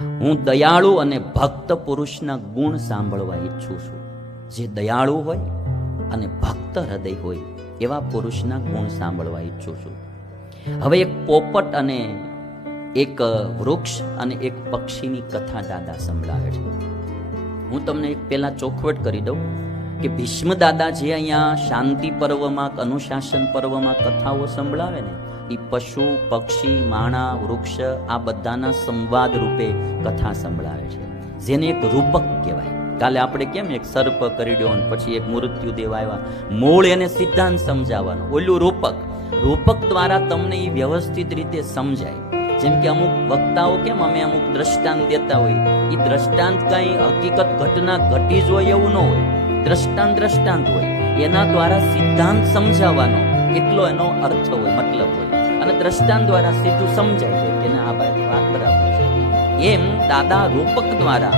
હું દયાળુ અને ભક્ત પુરુષના ગુણ સાંભળવા ઈચ્છું છું. જે દયાળુ હોય અને ભક્ત હૃદય હોય એવા પુરુષના ગુણ સાંભળવા ઈચ્છું છું. હવે એક પોપટ અને એક વૃક્ષ અને એક પક્ષીની કથા દાદા સંભળાવે છે. હું તમને એક પહેલા ચોખવટ કરી દઉં કે ભીષ્મ દાદા જે અહીંયા શાંતિ પર્વમાં અનુશાસન પર્વમાં કથાઓ સંભળાવે ને એ પશુ પક્ષી માણા વૃક્ષ આ બધાના સંવાદ રૂપે કથા સંભળાવે છે, જેને એક રૂપક કહેવાય. કાલે આપણે કેમ એક સર્પ કરડ્યો ને પછી એક મૃત્યુદેવ આવ્યા, મૂળ એને સિદ્ધાંત સમજાવવાનો. ઓલું રૂપક દ્વારા તમને એ વ્યવસ્થિત રીતે સમજાય. જેમ કે અમુક વક્તાઓ કેમ અમે અમુક દ્રષ્ટાંત દેતા હોય, એ દ્રષ્ટાંત કઈ હકીકત ઘટના ઘટી જ હોય એવું ન હોય. દ્રષ્ટાંત હોય, એના દ્વારા સિદ્ધાંત સમજાવવાનો એટલો એનો અર્થ હોય, મતલબ હોય. અને દ્રષ્ટાંત દ્વારા સીધું સમજાય છે કે આ વાત બરાબર છે. એમ દાદા રૂપક દ્વારા